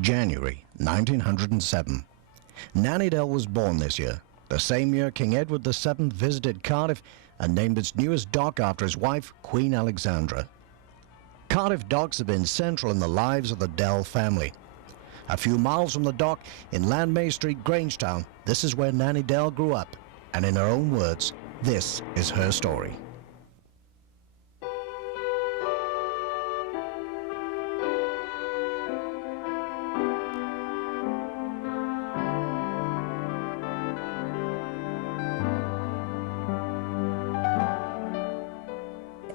January 1907. Nanny Dell was born this year, the same year King Edward VII visited Cardiff and named its newest dock after his wife, Queen Alexandra. Cardiff docks have been central in the lives of the Dell family. A few miles from the dock in Landmay Street, Grangetown, this is where Nanny Dell grew up, and in her own words, this is her story.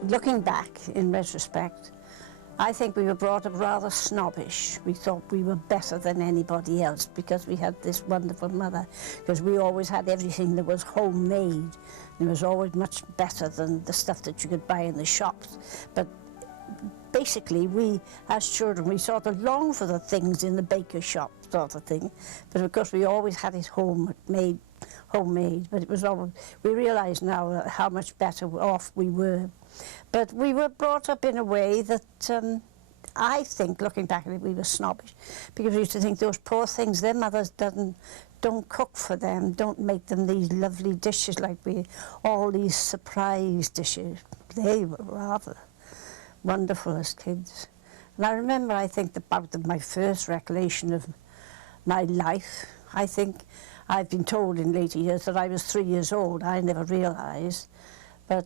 Looking back, in retrospect, I think we were brought up rather snobbish. We thought we were better than anybody else because we had this wonderful mother, because we always had everything that was homemade. It was always much better than the stuff that you could buy in the shops. But basically, we, as children, we sort of longed for the things in the baker shop sort of thing. But of course, we always had it homemade. But it was always, we realise now how much better off we were. But we were brought up in a way that I think, looking back at it, we were snobbish, because we used to think those poor things, their mothers don't cook for them, don't make them these lovely dishes like all these surprise dishes. They were rather wonderful as kids. And I remember, I think, about my first recollection of my life. I think I've been told in later years that I was 3 years old. I never realised. But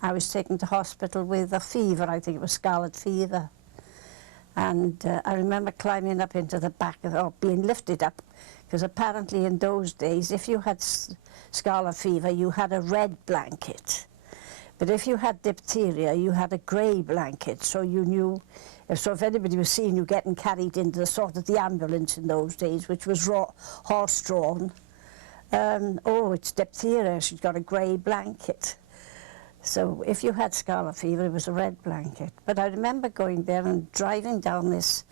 I was taken to hospital with a fever. I think it was scarlet fever. And I remember climbing up into the back of it, or being lifted up, because apparently in those days, if you had scarlet fever, you had a red blanket. But if you had diphtheria, you had a grey blanket, so you knew. So if anybody was seeing you getting carried into the ambulance in those days, which was horse-drawn, oh, it's diphtheria, she's got a grey blanket. So if you had scarlet fever, it was a red blanket. But I remember going there and driving down this,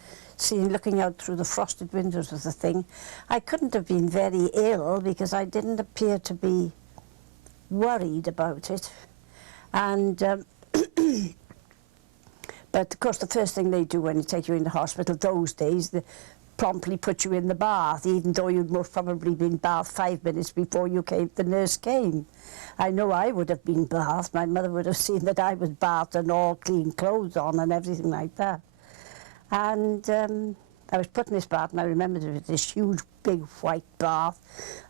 looking out through the frosted windows of the thing. I couldn't have been very ill because I didn't appear to be worried about it. And but of course the first thing they do when they take you into hospital those days, they promptly put you in the bath, even though you'd most probably been bathed 5 minutes before the nurse came. I know I would have been bathed. My mother would have seen that I was bathed and all clean clothes on and everything like that. And I was put in this bath, and I remember there was this huge, big white bath,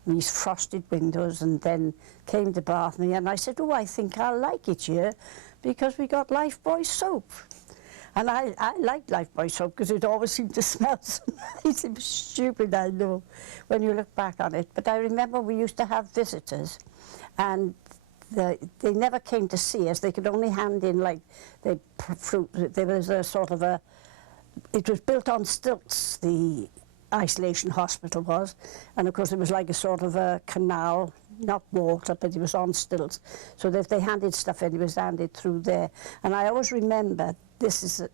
and these frosted windows, and then came to bath me, and I said, oh, I think I'll like it here, because we got Lifebuoy soap. And I liked Lifebuoy soap, because it always seemed to smell so nice. It was stupid, I know, when you look back on it. But I remember we used to have visitors, and they never came to see us. They could only hand in, like, the fruit. There was a sort of a... It was built on stilts, the isolation hospital was, and of course it was like a sort of a canal, not water, but it was on stilts. So that if they handed stuff in, it was handed through there. And I always remember, this is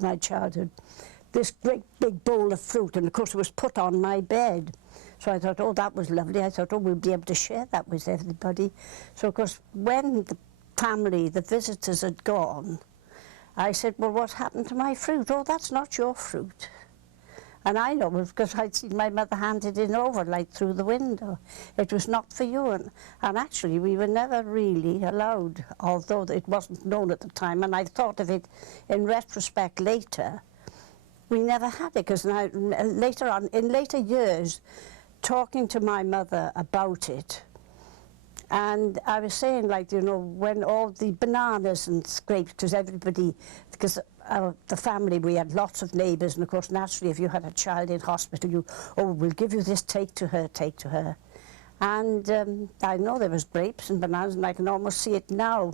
my childhood, this great big bowl of fruit, and of course it was put on my bed. So I thought, oh, that was lovely. I thought, oh, we'll be able to share that with everybody. So of course, when the family, the visitors had gone, I said, well, what happened to my fruit? Oh, that's not your fruit. And I know, because I'd seen my mother hand it in over, like through the window. It was not for you. And actually, we were never really allowed, although it wasn't known at the time. And I thought of it in retrospect later. We never had it, because later on, in later years, talking to my mother about it, and I was saying, like, you know, when all the bananas and grapes, because everybody, because the family, we had lots of neighbours, and of course, naturally, if you had a child in hospital, oh, we'll give you this, take to her, take to her. And I know there was grapes and bananas, and I can almost see it now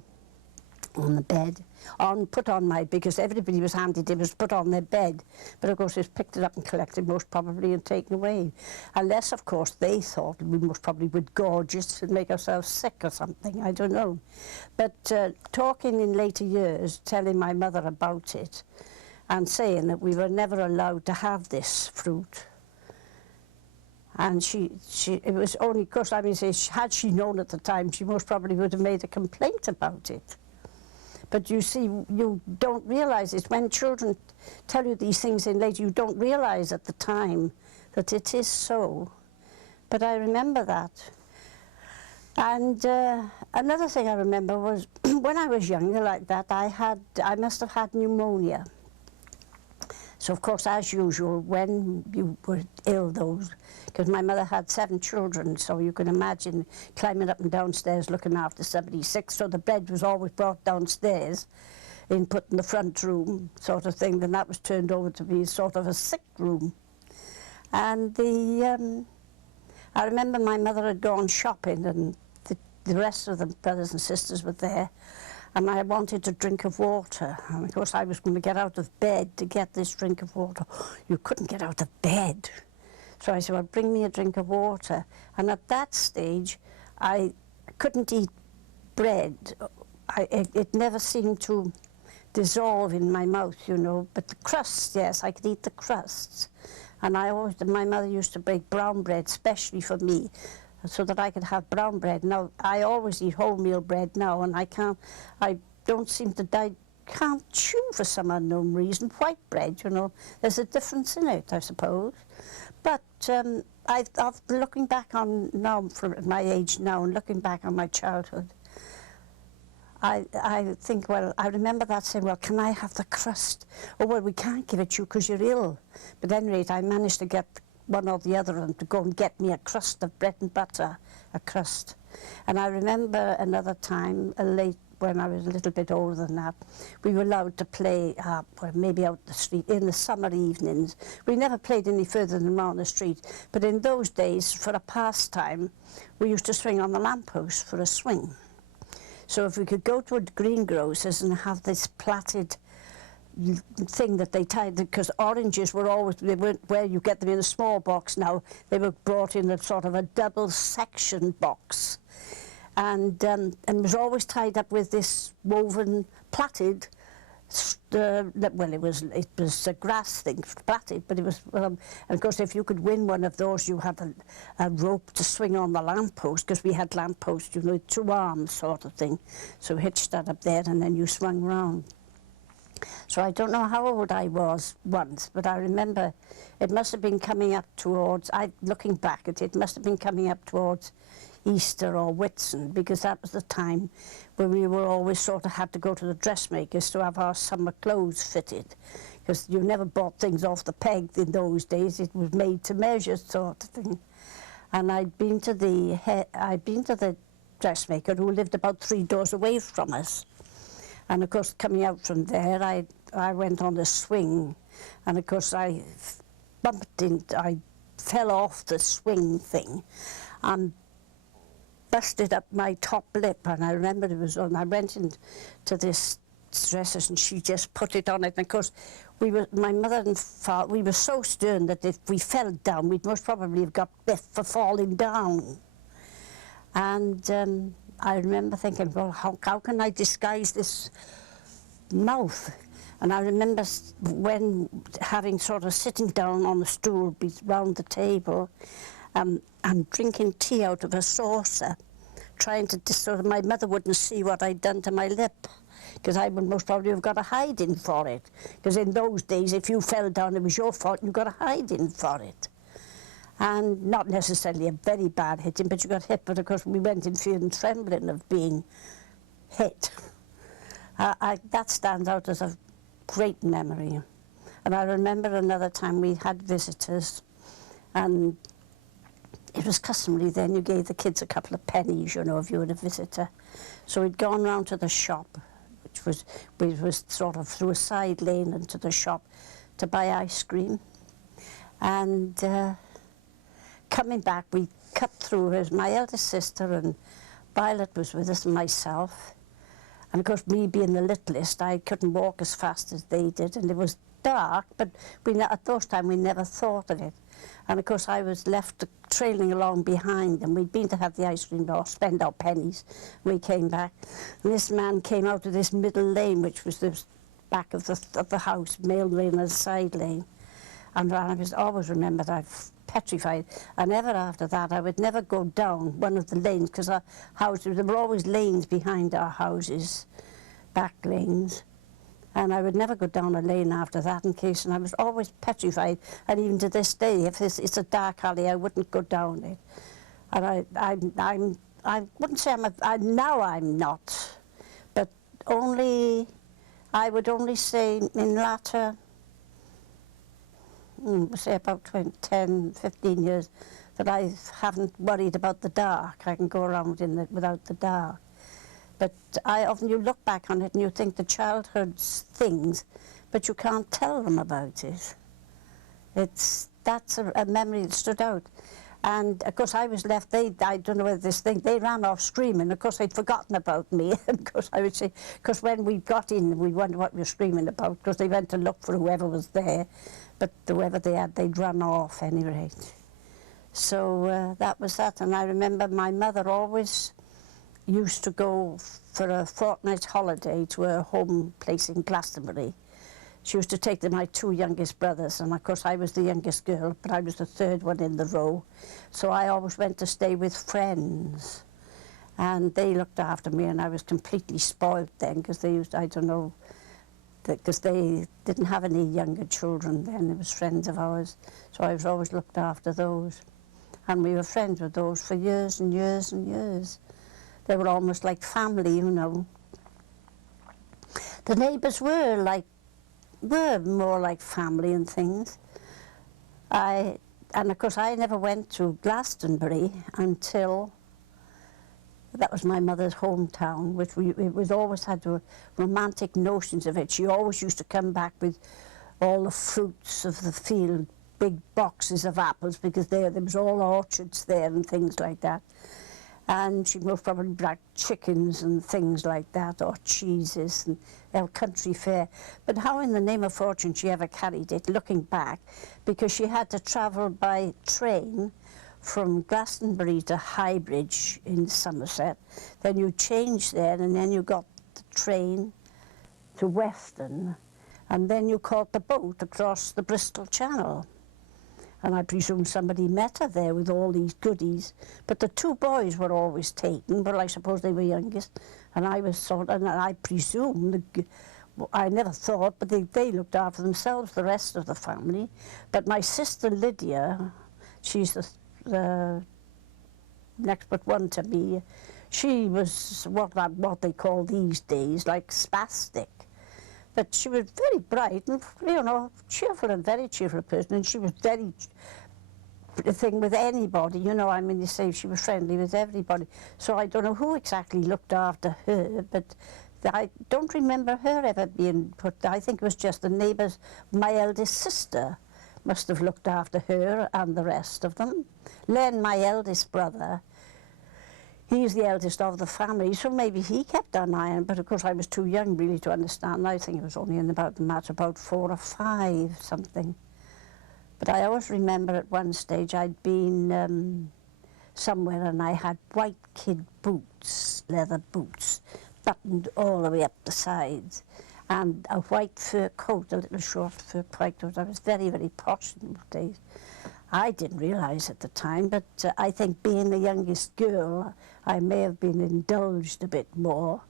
on the bed, put on because everybody was handed, it was put on their bed. But of course, it was picked it up and collected most probably and taken away. Unless, of course, they thought we most probably would gorge it and make ourselves sick or something, I don't know. But talking in later years, telling my mother about it, and saying that we were never allowed to have this fruit. And it was only because, I mean, had she known at the time, she most probably would have made a complaint about it. But you see, you don't realise it. When children tell you these things in later, you don't realise at the time that it is so. But I remember that. And another thing I remember was when I was younger like that, I must have had pneumonia. So of course, as usual, when you were ill, because my mother had 7 children, so you can imagine climbing up and downstairs looking after 76. So the bed was always brought downstairs and put in the front room, sort of thing. Then that was turned over to be sort of a sick room. And I remember my mother had gone shopping, and the rest of the brothers and sisters were there, and I wanted a drink of water. And of course I was going to get out of bed to get this drink of water. You couldn't get out of bed. So I said, well, bring me a drink of water. And at that stage, I couldn't eat bread. It never seemed to dissolve in my mouth, you know. But the crusts, yes, I could eat the crusts. And my mother used to bake brown bread, especially for me, so that I could have brown bread. Now, I always eat wholemeal bread now, and I can't chew for some unknown reason white bread, you know. There's a difference in it, I suppose. But looking back on now, for my age now, and looking back on my childhood, I think, well, I remember that saying, well, can I have the crust? Oh, well, we can't give it you because you're ill. But at any rate, I managed to get one or the other and to go and get me a crust of bread and butter, a crust. And I remember another time, when I was a little bit older than that, we were allowed to play, well, maybe out the street, in the summer evenings. We never played any further than around the street. But in those days, for a pastime, we used to swing on the lamppost for a swing. So if we could go to a greengrocer's and have this plaited thing that they tied, because oranges were always, they weren't where you get them in a small box now, they were brought in a sort of a double section box. And it was always tied up with this woven plaited, well, it was a grass thing, plaited, but it was, and of course if you could win one of those, you had a rope to swing on the lamppost, because we had lampposts, you know, 2 arms sort of thing. So hitched that up there and then you swung round. So I don't know how old I was once, but I remember it must have been coming up towards, looking back at it, it must have been coming up towards Easter or Whitsun, because that was the time when we were always sort of had to go to the dressmakers to have our summer clothes fitted, because you never bought things off the peg in those days. It was made to measure sort of thing. And I'd been to the dressmaker, who lived about 3 doors away from us. And of course, coming out from there, I went on the swing, and of course I fell off the swing thing and busted up my top lip. And I remember it was on, I went into this dresser and she just put it on it. And of course, my mother and father, we were so stern that if we fell down, we'd most probably have got biffed for falling down. And I remember thinking, well, how can I disguise this mouth? And I remember when having sort of sitting down on the stool round the table and drinking tea out of a saucer, trying to sort of, my mother wouldn't see what I'd done to my lip, because I would most probably have got a hiding for it. Because in those days, if you fell down, it was your fault, you got a hiding for it. And not necessarily a very bad hitting, but you got hit, but of course we went in fear and trembling of being hit. That stands out as a great memory. And I remember another time we had visitors, and it was customary then, you gave the kids a couple of pennies, you know, if you were a visitor. So we'd gone round to the shop, which was sort of through a side lane into the shop, to buy ice cream. And coming back, we cut through as my eldest sister, and Violet was with us, and myself. And of course, me being the littlest, I couldn't walk as fast as they did, and it was dark, but at those times we never thought of it. And of course, I was left trailing along behind, and we'd been to have the ice cream or spend our pennies. We came back, and this man came out of this middle lane, which was the back of the house, male lane and side lane. And I always remembered, I've petrified, and ever after that I would never go down one of the lanes, because our houses, there were always lanes behind our houses back lanes. And I would never go down a lane after that in case, and I was always petrified. And even to this day, if it's a dark alley, I wouldn't go down it. And I wouldn't say now I'm not, but I would only say in latter, say about 10, 15 years, that I haven't worried about the dark. I can go around without the dark. But often you look back on it and you think the childhood's things, but you can't tell them about it. That's a memory that stood out. And of course I was left, I don't know whether they ran off screaming. Of course they'd forgotten about me. And of course I would say, because when we got in, we wondered what we were screaming about, because they went to look for whoever was there. But whoever they had, they'd run off at any rate. So that was that. And I remember my mother always used to go for a fortnight's holiday to her home place in Glastonbury. She used to take my two youngest brothers, and of course I was the youngest girl, but I was the third one in the row. So I always went to stay with friends, and they looked after me, and I was completely spoiled then, because they used, I don't know, because they didn't have any younger children then. It was friends of ours, so I was always looked after those. And we were friends with those for years and years and years. They were almost like family, you know. The neighbours were more like family and things. And of course I never went to Glastonbury until, that was my mother's hometown, which it was always had romantic notions of it. She always used to come back with all the fruits of the field, big boxes of apples, because there was all orchards there and things like that. And she most probably brought chickens and things like that, or cheeses, and our country fare. But how in the name of fortune she ever carried it, looking back, because she had to travel by train from Glastonbury to Highbridge in Somerset. Then you changed there, and then you got the train to Weston, and then you caught the boat across the Bristol Channel. And I presume somebody met her there with all these goodies. But the two boys were always taken, but I suppose they were youngest. And I was and I presume, I never thought, but they looked after themselves, the rest of the family. But my sister Lydia, she's the next but one to me, she was what they call these days, like spastic. But she was very bright and, you know, cheerful and very cheerful person, and she was very thing with anybody, you know. I mean, you say she was friendly with everybody. So I don't know who exactly looked after her, but I don't remember her ever being put. I think it was just the neighbours. My eldest sister must have looked after her and the rest of them. Len, my eldest brother, he's the eldest of the family, so maybe he kept an eye on, but of course I was too young really to understand. I think it was only in about 4 or 5, something. But I always remember at one stage I'd been somewhere and I had white kid boots, leather boots, buttoned all the way up the sides, and a white fur coat, a little short fur coat. I was very, very posh in those days. I didn't realise at the time, but I think being the youngest girl, I may have been indulged a bit more.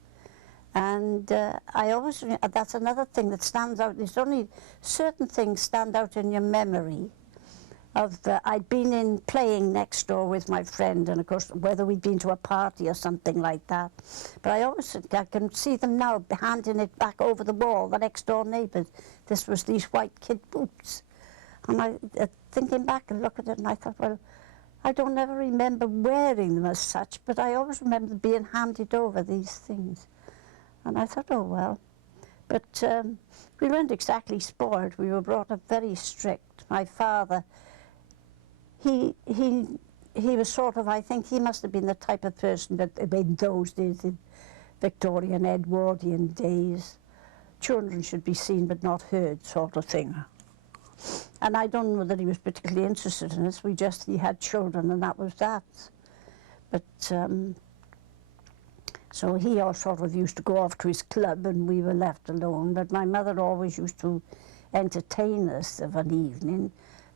And I always, that's another thing that stands out. There's only certain things stand out in your memory. I'd been playing next door with my friend, and of course, whether we'd been to a party or something like that. But I can see them now handing it back over the wall, the next door neighbours. This was these white kid boots. And I, thinking back and look at it, and I thought, well, I don't ever remember wearing them as such, but I always remember being handed over these things. And I thought, oh, well. But we weren't exactly spoiled. We were brought up very strict. My father, he was sort of, I think he must have been the type of person that in those days, in Victorian, Edwardian days, children should be seen but not heard sort of thing. And I don't know that he was particularly interested in us. He had children, and that was that. But, so he all sort of used to go off to his club, and we were left alone. But my mother always used to entertain us of an evening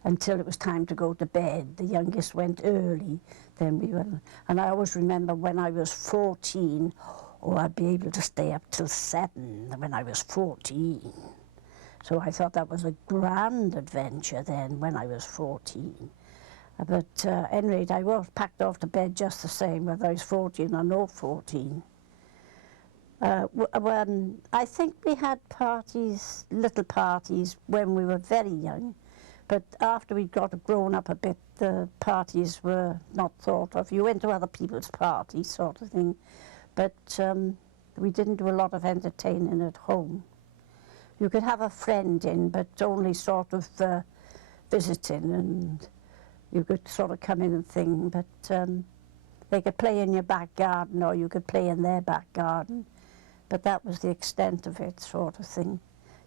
until it was time to go to bed. The youngest went early, then we went. And I always remember when I was 14, Oh, I'd be able to stay up till 7 when I was 14. So I thought that was a grand adventure then when I was 14. But at any rate, I was packed off to bed just the same, whether I was 14 or no 14. I think we had parties, little parties, when we were very young. But after we got grown up a bit, the parties were not thought of. You went to other people's parties, sort of thing. But we didn't do a lot of entertaining at home. You could have a friend in, but only sort of visiting, and you could sort of come in and thing. But they could play in your back garden, or you could play in their back garden. But that was the extent of it, sort of thing.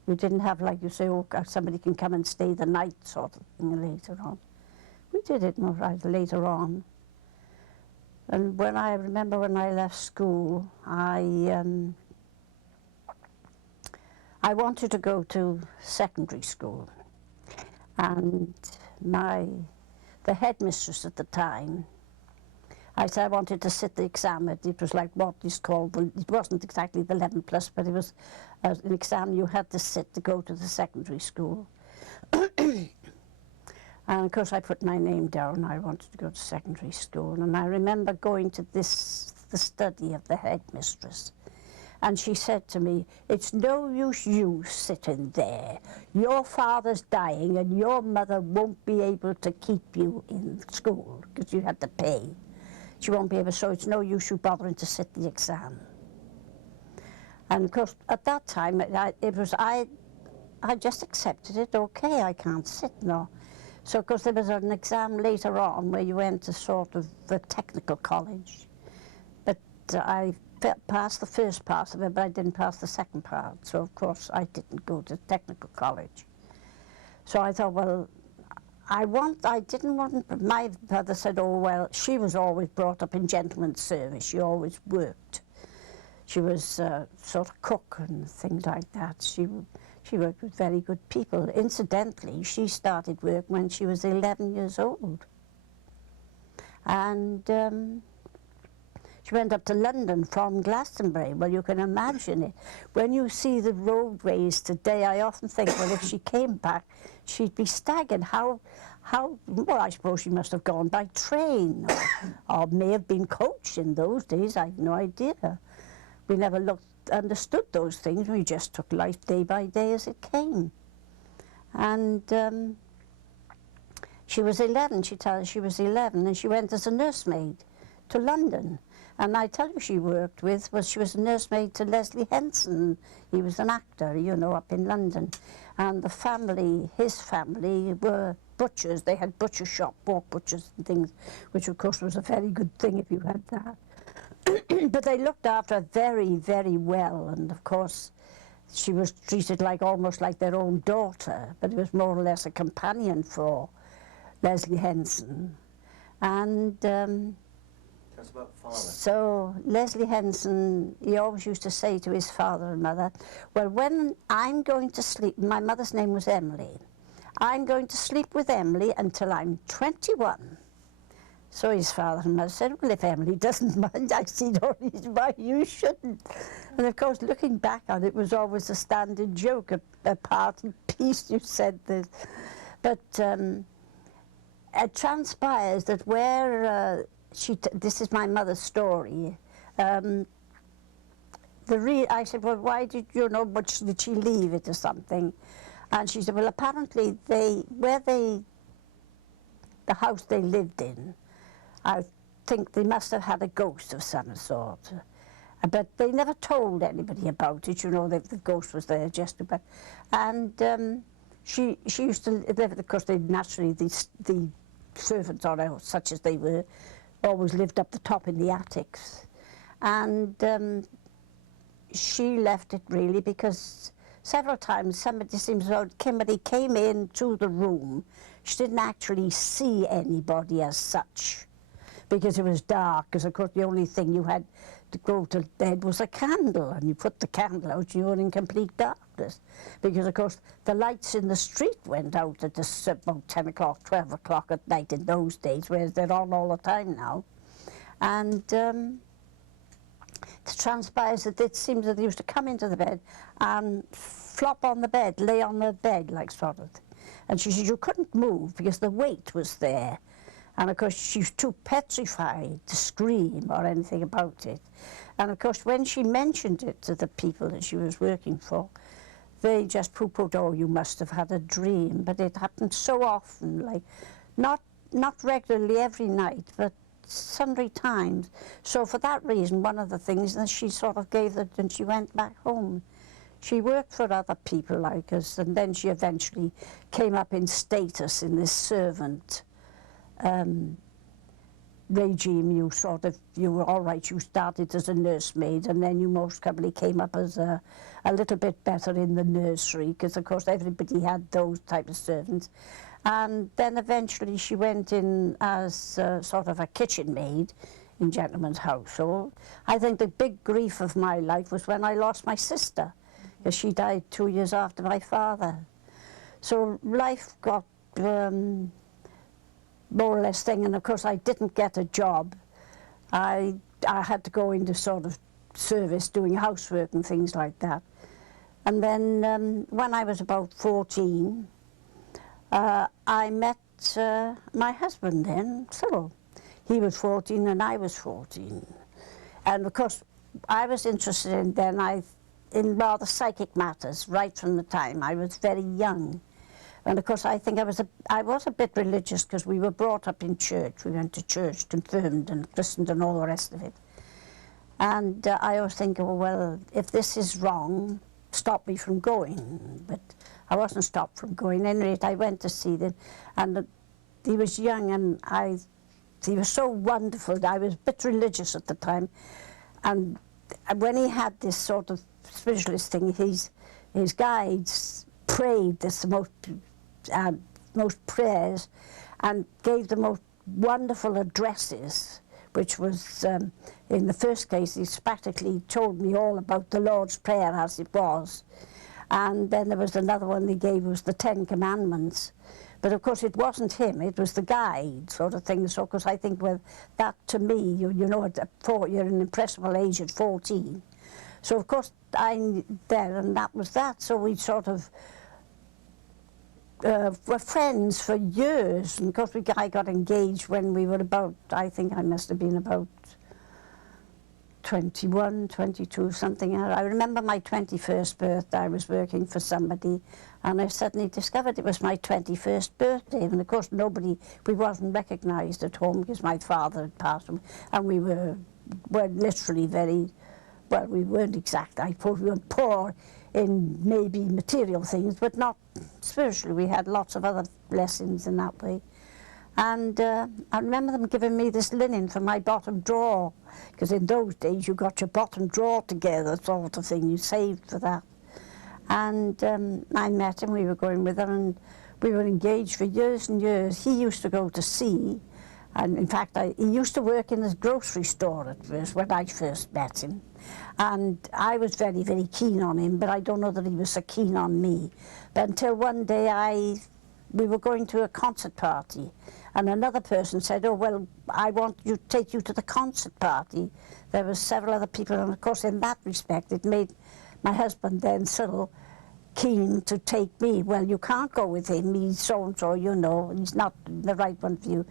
You didn't have, like you say, oh, somebody can come and stay the night, sort of thing, later on. We did it more right later on. And when I remember when I left school, I wanted to go to secondary school. And the headmistress at the time, I said I wanted to sit the exam. It was like what is called, it wasn't exactly the 11 plus, but it was an exam you had to sit to go to the secondary school. And of course I put my name down. I wanted to go to secondary school. And I remember going to the study of the headmistress. And she said to me, it's no use you sitting there. Your father's dying and your mother won't be able to keep you in school because you had to pay. She won't be able, so it's no use you bothering to sit the exam. And of course, at that time, I just accepted it. Okay, I can't sit now. So of course there was an exam later on where you went to sort of the technical college. But I passed the first part of it, but I didn't pass the second part. So of course I didn't go to technical college. So I thought, well, I didn't want, my mother said, oh, well, she was always brought up in gentleman's service. She always worked. She was sort of cook and things like that. She worked with very good people. Incidentally, she started work when she was 11 years old. And she went up to London from Glastonbury. Well, you can imagine it. When you see the roadways today, I often think, well, if she came back, she'd be staggered. Well, I suppose she must have gone by train, or may have been coached in those days. I have no idea. We never understood those things. We just took life day by day as it came. And she was 11, she tells us she was 11, and she went as a nursemaid to London. And I tell you she worked with, she was a nursemaid to Leslie Henson. He was an actor, you know, up in London. And the family, his family, were butchers. They had butcher shop, pork butchers and things, which of course was a very good thing if you had that. But they looked after her very, very well. And of course, she was treated like almost like their own daughter, but it was more or less a companion for Leslie Henson. And about father. so Leslie Henson, he always used to say to his father and mother, well, when I'm going to sleep, my mother's name was Emily, I'm going to sleep with Emily until I'm 21. So his father and mother said, well, if Emily doesn't mind, I see no reason why you shouldn't. And of course, looking back on it, was always a standing joke, a party piece, you said this. But it transpires that where this is my mother's story. I said, well, why did you know, did she leave it or something? And she said, well, apparently the house they lived in, I think they must have had a ghost of some sort. But they never told anybody about it, you know, the ghost was there just about. And she used to live, of course, naturally, the servants, or such as they were, always lived up the top in the attics. And she left it really because several times somebody came into the room. She didn't actually see anybody as such because it was dark, because of course the only thing you had to go to bed was a candle, and you put the candle out, you were in complete darkness, because of course the lights in the street went out at about 10 o'clock, 12 o'clock at night in those days, whereas they're on all the time now. And transpires that it seems that they used to come into the bed and flop on the bed, lay on the bed, like sort of thing. And she said you couldn't move because the weight was there. And of course she was too petrified to scream or anything about it. And of course when she mentioned it to the people that she was working for, they just poo-pooed, oh, you must have had a dream. But it happened so often, like not regularly every night, but sundry times. So for that reason, one of the things that she sort of gave it, and she went back home. She worked for other people like us, and then she eventually came up in status in this servant regime. You were all right, you started as a nursemaid, and then you most probably came up as a little bit better in the nursery, because of course everybody had those type of servants. And then eventually she went in as sort of a kitchen maid in gentlemen's household. I think the big grief of my life was when I lost my sister, because she died 2 years after my father. So life got more or less thing, and of course I didn't get a job. I had to go into sort of service doing housework and things like that. And then when I was about 14, I met my husband then, Cyril. He was 14 and I was 14. And of course I was interested in rather psychic matters right from the time I was very young. And of course I think I was a bit religious, because we were brought up in church. We went to church, confirmed and christened and all the rest of it. And I always think, oh, well, if this is wrong, stop me from going. But I wasn't stopped from going. At any rate, I went to see them, and he was young, and he was so wonderful. I was a bit religious at the time, and when he had this sort of spiritualist thing, his guides prayed the most prayers, and gave the most wonderful addresses, which was, in the first case, he practically told me all about the Lord's Prayer as it was. And then there was another one they gave, was the 10 Commandments. But of course it wasn't him, it was the guide sort of thing. So of course I think, well, that to me, you know, you're an impressionable age at 14. So of course I'm there, and that was that. So we sort of were friends for years. And of course I got engaged when we were about, I think I must have been about 21, 22, something. I remember my 21st birthday, I was working for somebody, and I suddenly discovered it was my 21st birthday. And of course we wasn't recognised at home, because my father had passed away, and we were literally very, well, we weren't exact. I thought we were poor in maybe material things, but not spiritually. We had lots of other blessings in that way. And I remember them giving me this linen for my bottom drawer, because in those days you got your bottom drawer together, sort of thing. You saved for that. And I met him, we were going with him, and we were engaged for years and years. He used to go to sea, and in fact he used to work in his grocery store at first, when I first met him. And I was very, very keen on him, but I don't know that he was so keen on me. But until one day we were going to a concert party, and another person said, oh, well, I want to take you to the concert party. There were several other people, and of course in that respect it made my husband then, Cyril, keen to take me. Well, you can't go with him, he's so-and-so, you know, he's not the right one for you.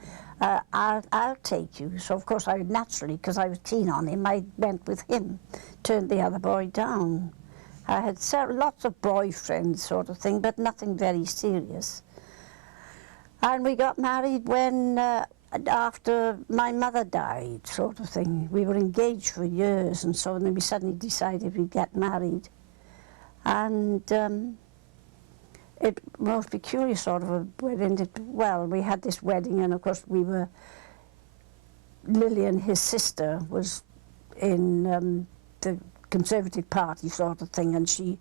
I'll take you. So of course I naturally, because I was keen on him, I went with him, turned the other boy down. I had lots of boyfriends sort of thing, but nothing very serious. And we got married when, after my mother died, sort of thing. We were engaged for years, and so then we suddenly decided we'd get married. And it most peculiar sort of a wedding. Well, we had this wedding, and of course Lillian, his sister, was in the Conservative Party sort of thing, and she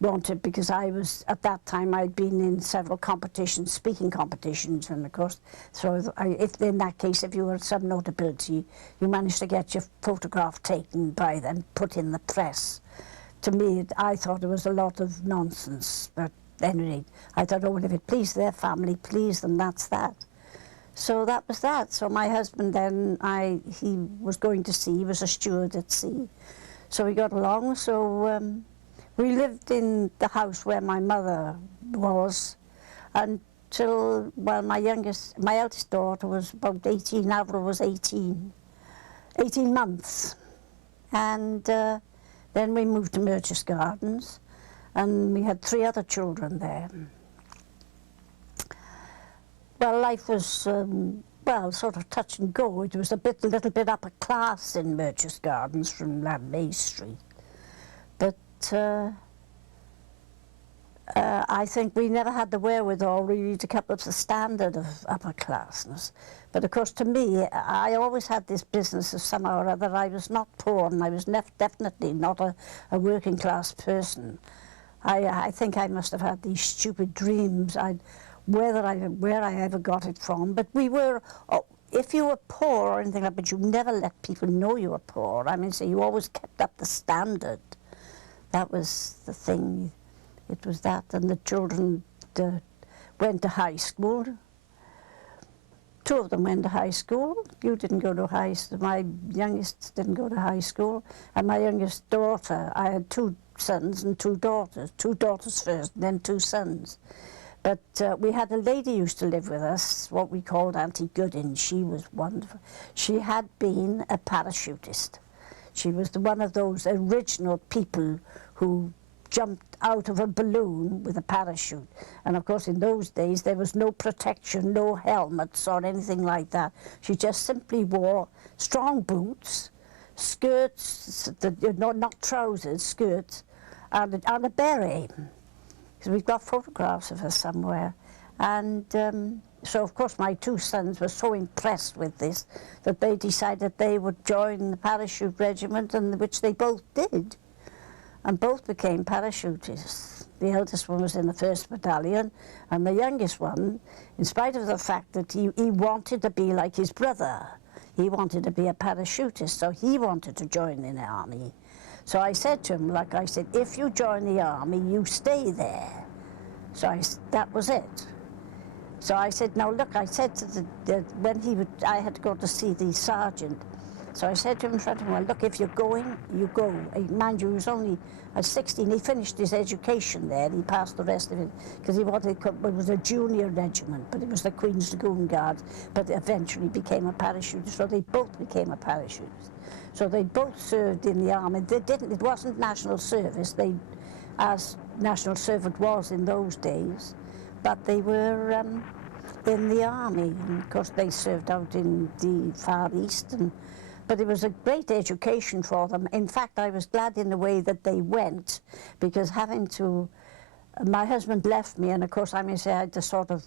wanted, because I was, at that time, I'd been in several competitions, speaking competitions, and of course, so if in that case, if you were some notability, you managed to get your photograph taken by them, put in the press. To me, I thought it was a lot of nonsense, but anyway, I thought, oh, well, if it pleased their family, please them, that's that. So that was that. So my husband then, he was going to sea, he was a steward at sea. So we got along, so we lived in the house where my mother was until, well, my eldest daughter was about 18, Avril was 18 months. And then we moved to Merchant Gardens, and we had 3 other children there. Well, life was, well, sort of touch and go. It was a little bit upper class in Merchant Gardens from May Street. But I think we never had the wherewithal really to keep up the standard of upper classness. But of course, to me, I always had this business of somehow or other. I was not poor, and I was definitely not a working class person. I think I must have had these stupid dreams. Where I ever got it from, but we were. Oh, if you were poor or anything like that, but you never let people know you were poor. I mean, so you always kept up the standard. That was the thing. It was that, and the children went to high school. 2 of them went to high school. You didn't go to high school. My youngest didn't go to high school, and my youngest daughter. I had 2 sons and 2 daughters. 2 daughters first, and then 2 sons. But we had a lady who used to live with us, what we called Auntie Goodin. She was wonderful. She had been a parachutist. She was one of those original people who jumped out of a balloon with a parachute. And of course, in those days, there was no protection, no helmets or anything like that. She just simply wore strong boots, skirts, not trousers, skirts, and a beret. Because we've got photographs of her somewhere. And so, of course, my 2 sons were so impressed with this that they decided they would join the parachute regiment, and which they both did. And both became parachutists. The eldest one was in the 1st Battalion, and the youngest one, in spite of the fact that he wanted to be like his brother, he wanted to be a parachutist, so he wanted to join in the army. So I said to him, like I said, if you join the army, you stay there. So that was it. So I said, now look, I said to I had to go to see the sergeant. So I said to him in front of him, well, look, if you're going, you go. Mind you, he was only 16. He finished his education there. He passed the rest of it because he wanted to, it was a junior regiment, but it was the Queen's Dragoon Guards, but eventually became a parachutist. So they both became a parachutist. So they both served in the army. It wasn't national service, as national service was in those days, but they were in the army. And of course, they served out in the Far East, but it was a great education for them. In fact, I was glad in the way that they went, because my husband left me, and of course, I had to sort of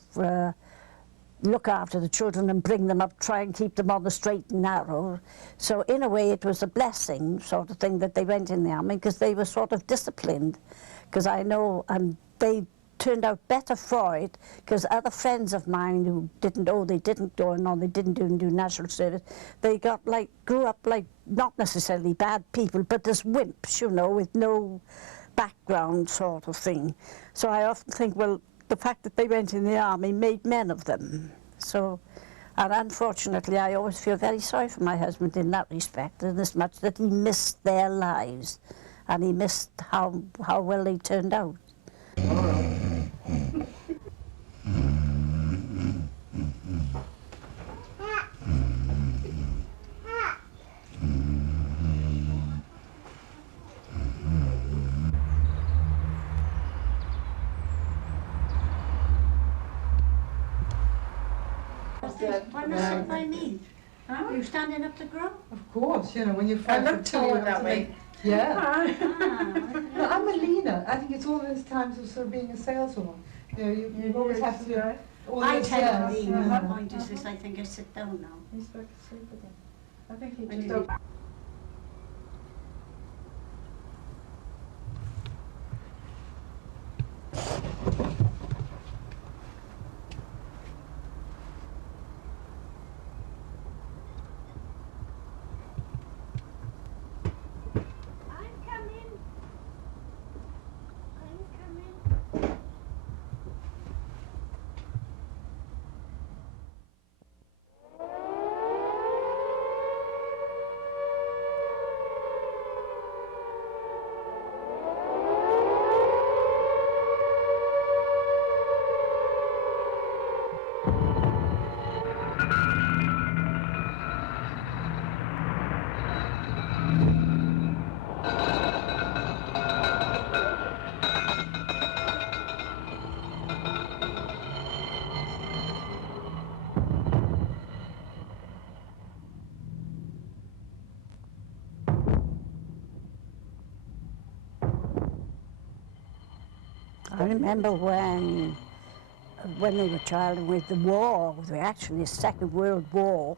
look after the children and bring them up, try and keep them on the straight and narrow. So in a way, it was a blessing sort of thing that they went in the army, because they were sort of disciplined. Because I know, and they turned out better for it, because other friends of mine who didn't go on, they didn't do national service, they grew up like not necessarily bad people, but as wimps, with no background sort of thing. So I often think, well, the fact that they went in the army made men of them. So, and unfortunately, I always feel very sorry for my husband in that respect, in as much that he missed their lives, and he missed how well they turned out. Why not sit by me? Huh? Are you standing up to grow? Of course, when you're I look taller that way. Yeah. No, I'm a leaner. I think it's all those times of sort of being a saleswoman. You always have to. I tend to lean. My point is this, I think I sit down now. He's back to sleep again. I think he When just. you- I remember when they were travelling with the war, actually the Second World War,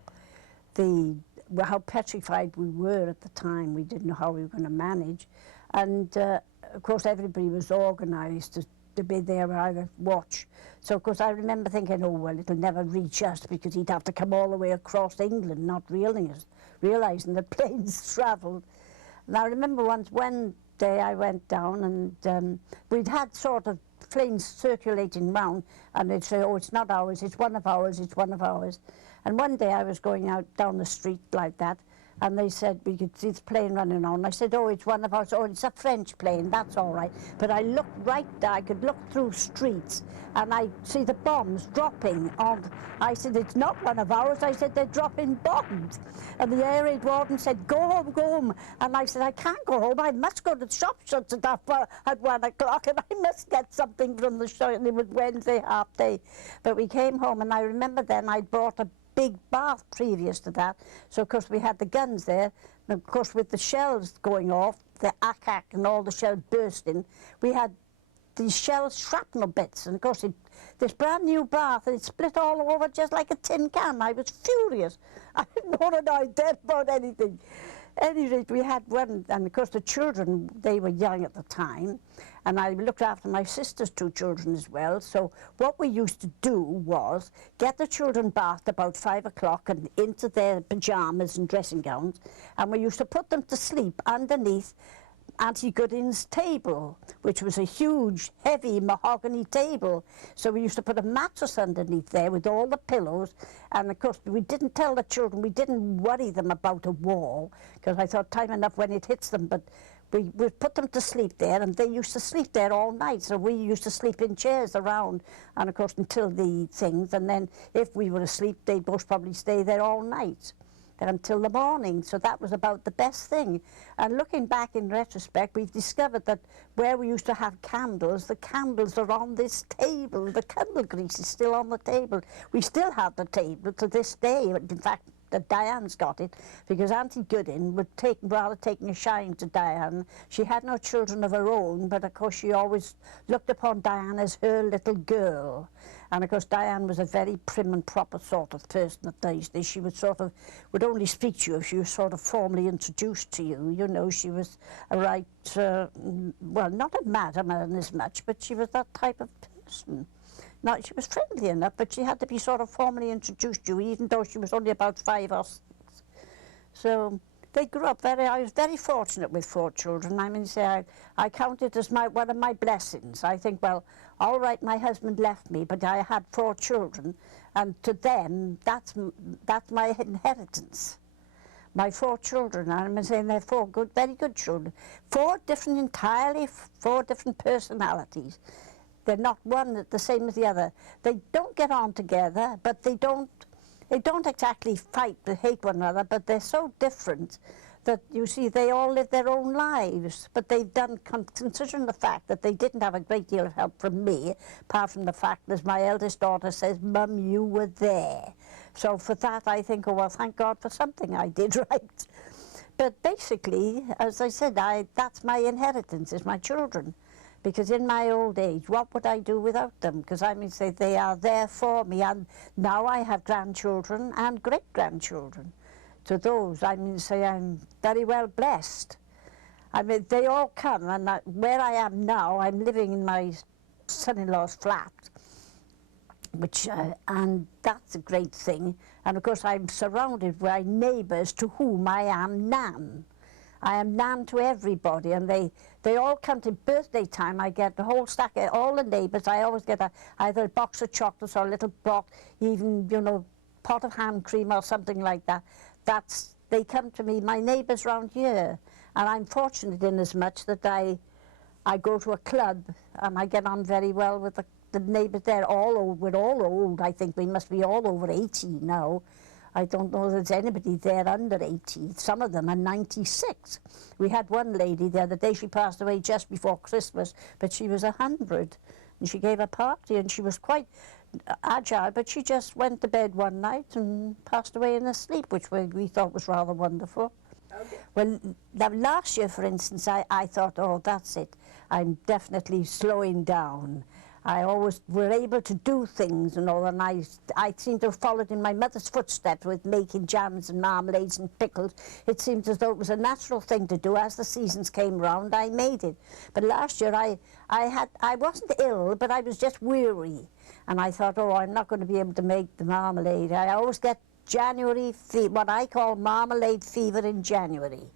how petrified we were at the time. We didn't know how we were going to manage. And of course everybody was organised to be there where I would watch. So of course I remember thinking, oh well, it'll never reach us because he'd have to come all the way across England, not realising that planes travelled. And I remember one day I went down and we'd had sort of planes circulating round, and they'd say, oh, it's not ours, it's one of ours, it's one of ours. And one day I was going out down the street like that, and they said we could see the plane running on. I said, oh, it's one of ours. Oh, it's a French plane, that's all right. But I looked right there, I could look through streets, and I see the bombs dropping on. I said, it's not one of ours. I said, they're dropping bombs. And the air raid warden said, go home, go home. And I said, I can't go home, I must go to the shop shuts at 1 o'clock, and I must get something from the shop. It was Wednesday half day. But we came home, and I remember then I'd bought a big bath previous to that, so of course we had the guns there, and of course with the shells going off, the ack and all the shells bursting, we had these shell shrapnel bits, and of course this brand new bath, and it split all over just like a tin can. I was furious. I had no idea about anything. At any rate, we had one, and of course the children, they were young at the time, and I looked after my sister's 2 children as well. So what we used to do was get the children bathed about 5 o'clock and into their pyjamas and dressing gowns, and we used to put them to sleep underneath Auntie Gooding's table, which was a huge, heavy mahogany table. So we used to put a mattress underneath there with all the pillows, and of course we didn't tell the children, we didn't worry them about a wall, because I thought time enough when it hits them, but we would put them to sleep there, and they used to sleep there all night, so we used to sleep in chairs around, and of course until the things, and then if we were asleep, they'd most probably stay there all night until the morning. So that was about the best thing. And looking back in retrospect, we've discovered that where we used to have candles, the candles are on this table. The candle grease is still on the table. We still have the table to this day. In fact, Diane's got it, because Auntie Gooding would rather taking a shine to Diane. She had no children of her own, but of course she always looked upon Diane as her little girl. And of course Diane was a very prim and proper sort of person at those days. She would only speak to you if she was sort of formally introduced to you. You know, she was a right, well, not a madam as much, but she was that type of person. Now, she was friendly enough, but she had to be sort of formally introduced to you, even though she was only about 5 or 6. So they grew up I was very fortunate with 4 children. I mean, I count it as one of my blessings. I think, well, all right, my husband left me, but I had 4 children, and to them, that's my inheritance. My 4 children, I'm saying they're 4 very good children. 4 different personalities. They're not one the same as the other. They don't get on together, but they don't exactly fight, they hate one another, but they're so different that, you see, they all live their own lives. But they've done, considering the fact that they didn't have a great deal of help from me, apart from the fact, as my eldest daughter says, Mum, you were there. So for that, I think, oh, well, thank God for something I did right. But basically, as I said, that's my inheritance, is my children. Because in my old age, what would I do without them? Because I mean, say, they are there for me, and now I have grandchildren and great-grandchildren. To those, I mean, say, I'm very well blessed. I mean, they all come, and where I am now, I'm living in my son-in-law's flat, and that's a great thing. And of course, I'm surrounded by neighbours to whom I am Nan. I am Nan to everybody, and they all come to birthday time. I get the whole stack of all the neighbours. I always get either a box of chocolates or a little box, even, you know, pot of hand cream or something like that. They come to me, my neighbours round here. And I'm fortunate in as much that I go to a club and I get on very well with the neighbours there. We're all old. I think we must be all over 80 now. I don't know if there's anybody there under 80. Some of them are 96. We had one lady the other day, she passed away just before Christmas, but she was 100. And she gave a party, and she was quite agile, but she just went to bed one night and passed away in her sleep, which we thought was rather wonderful. Okay. Well, last year, for instance, I thought, oh, that's it. I'm definitely slowing down. I always were able to do things, you know, and I seem to have followed in my mother's footsteps with making jams and marmalades and pickles. It seemed as though it was a natural thing to do. As the seasons came round, I made it. But last year I wasn't ill, but I was just weary. And I thought, oh, I'm not going to be able to make the marmalade. I always get January, what I call marmalade fever in January.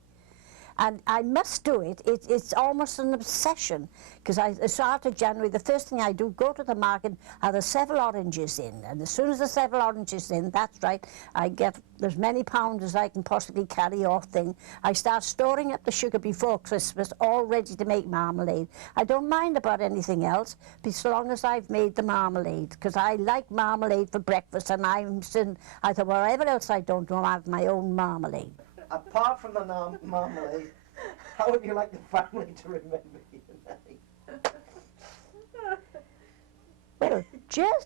And I must do it. It's almost an obsession, because I start of January, the first thing I do, go to the market, have the several oranges in, and as soon as the several oranges in, that's right, I get as many pounds as I can possibly carry off thing. I start storing up the sugar before Christmas, all ready to make marmalade. I don't mind about anything else, as long as I've made the marmalade, because I like marmalade for breakfast, and I thought, wherever else I don't know, I have my own marmalade. Apart from the marmalade, how would you like the family to remember you, Nanny? Well,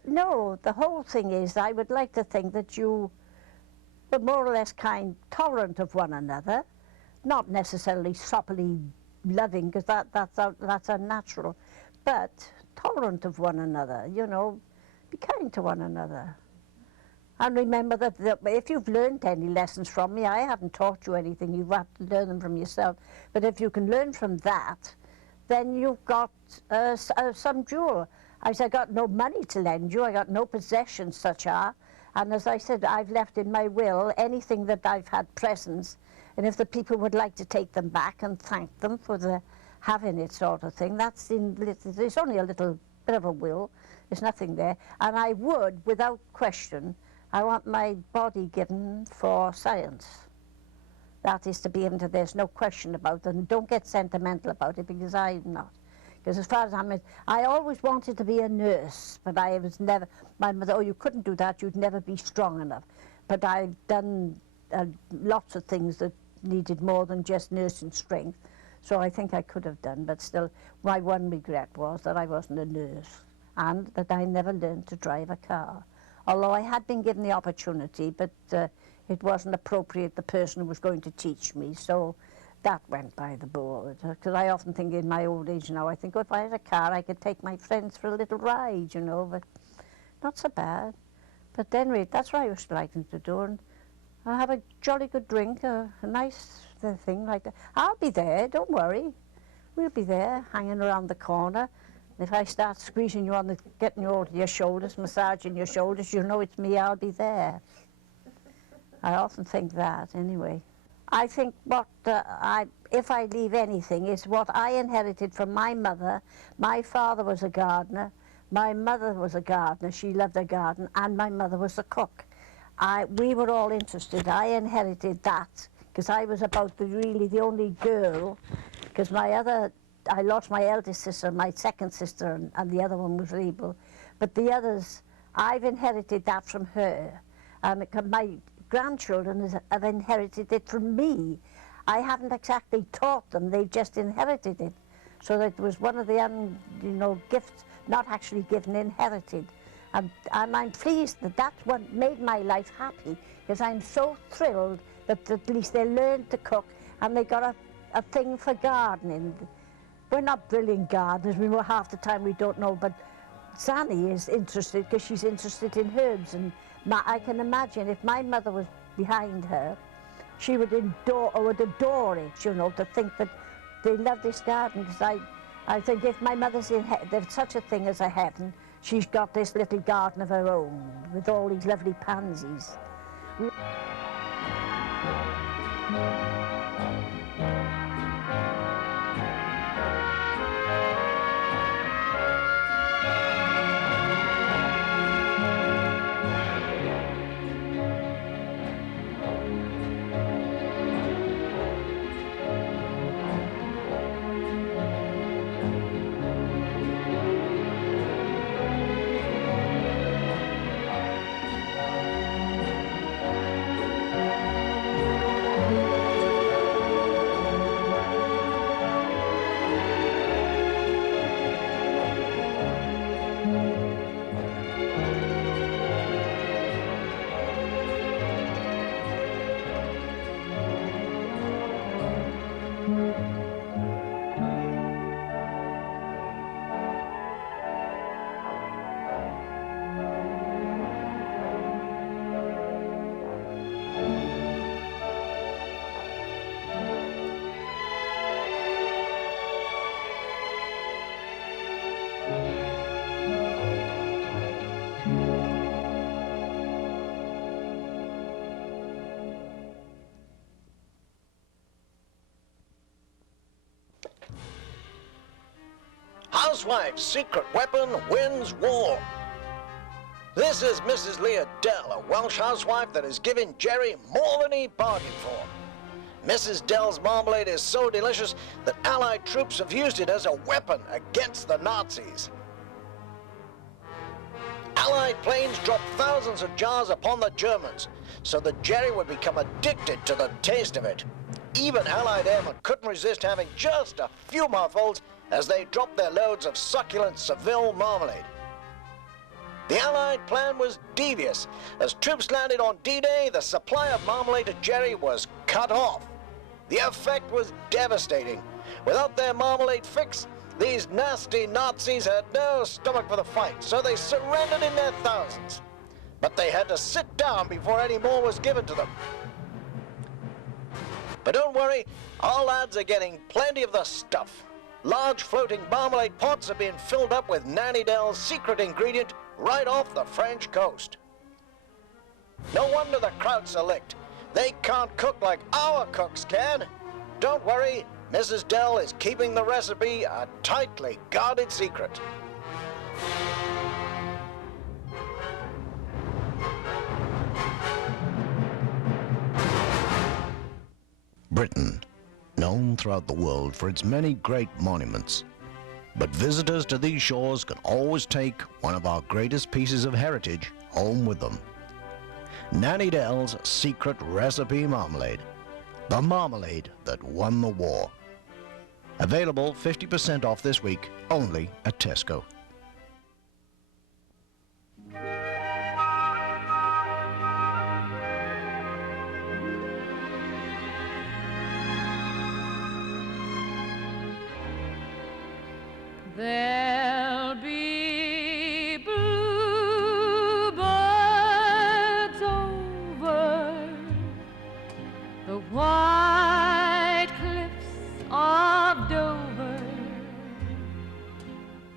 no, the whole thing is I would like to think that you were more or less tolerant of one another, not necessarily soppily loving, because that's unnatural, but tolerant of one another, you know, be kind to one another. And remember that if you've learned any lessons from me, I haven't taught you anything, you've had to learn them from yourself. But if you can learn from that, then you've got some jewel. I got no money to lend you, I got no possessions such are. And as I said, I've left in my will anything that I've had presents. And if the people would like to take them back and thank them for having it sort of thing, there's only a little bit of a will, there's nothing there. And I would, without question, I want my body given for science. That is to be able to, there's no question about it, and don't get sentimental about it, because I'm not. Because as far as I always wanted to be a nurse, but I was never, my mother, oh, you couldn't do that, you'd never be strong enough. But I've done lots of things that needed more than just nursing strength, so I think I could have done, but still, my one regret was that I wasn't a nurse, and that I never learned to drive a car. Although I had been given the opportunity, but it wasn't appropriate, the person who was going to teach me, so that went by the board. Because I often think in my old age now, I think, oh, if I had a car, I could take my friends for a little ride, you know, but not so bad. But anyway, that's what I was liking to do, and I'll have a jolly good drink, a nice thing like that. I'll be there, don't worry. We'll be there, hanging around the corner. If I start squeezing you getting you all to your shoulders, massaging your shoulders, you know it's me, I'll be there. I often think that, anyway. I think if I leave anything, is what I inherited from my mother. My father was a gardener, my mother was a gardener, she loved a garden, and my mother was a cook. We were all interested. I inherited that, because I was about really the only girl, because I lost my eldest sister, my second sister, and the other one was able. But the others, I've inherited that from her. And my grandchildren have inherited it from me. I haven't exactly taught them, they've just inherited it. So that it was one of the gifts, not actually given, inherited. And I'm pleased that that's what made my life happy, because I'm so thrilled that at least they learned to cook and they got a thing for gardening. We're not brilliant gardeners, we know half the time we don't know, but Zanny is interested because she's interested in herbs, and I can imagine if my mother was behind her, she would adore it, you know, to think that they love this garden, because I think if my mother's in there's such a thing as a heaven, she's got this little garden of her own with all these lovely pansies. Housewife's secret weapon wins war. This is Mrs. Leah Dell, a Welsh housewife that is giving Jerry more than he bargained for. Mrs. Dell's marmalade is so delicious that Allied troops have used it as a weapon against the Nazis. Allied planes dropped thousands of jars upon the Germans, so that Jerry would become addicted to the taste of it. Even Allied airmen couldn't resist having just a few mouthfuls as they dropped their loads of succulent Seville marmalade. The Allied plan was devious. As troops landed on D-Day, the supply of marmalade to Jerry was cut off. The effect was devastating. Without their marmalade fix, these nasty Nazis had no stomach for the fight, so they surrendered in their thousands. But they had to sit down before any more was given to them. But don't worry, our lads are getting plenty of the stuff. Large floating marmalade pots are being filled up with Nanny Dell's secret ingredient right off the French coast. No wonder the Krauts are licked. They can't cook like our cooks can. Don't worry, Mrs. Dell is keeping the recipe a tightly guarded secret. Britain, known throughout the world for its many great monuments. But visitors to these shores can always take one of our greatest pieces of heritage home with them. Nanny Dell's secret recipe marmalade. The marmalade that won the war. Available 50% off this week, only at Tesco. There'll be bluebirds over the white cliffs of Dover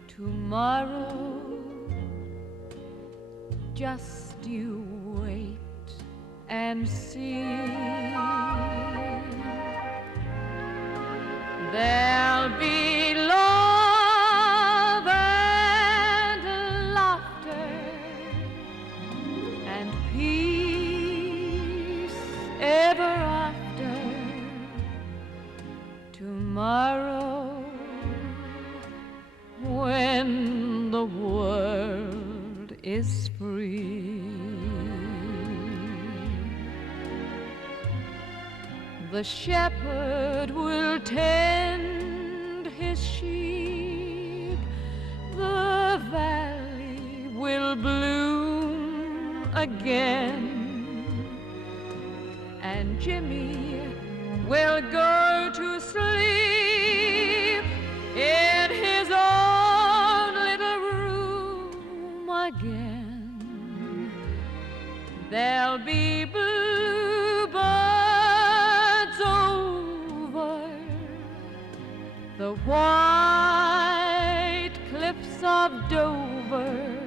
tomorrow. Just you wait and see. There'll be love and laughter and peace ever after tomorrow, when the world is free. The shepherd will tend his sheep, the valley will bloom again, and Jimmy will go to sleep in his own little room again. There'll be bluebirds over the white cliffs of Dover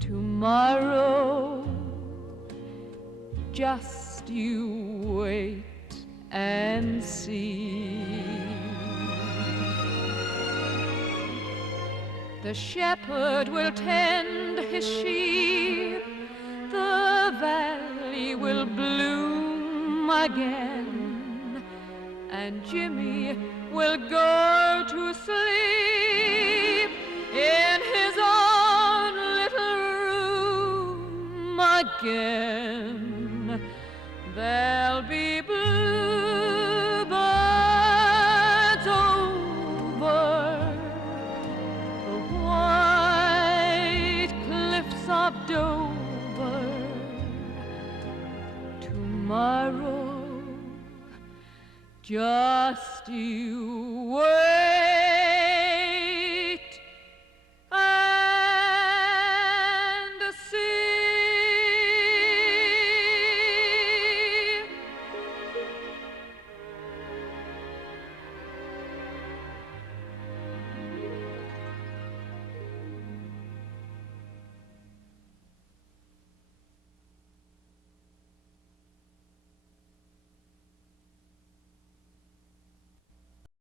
tomorrow. Just you wait and see. The shepherd will tend his sheep, the valley will bloom again, and Jimmy will go to sleep in his own little room again. There'll be bluebirds over the white cliffs of Dover tomorrow. Just you wait.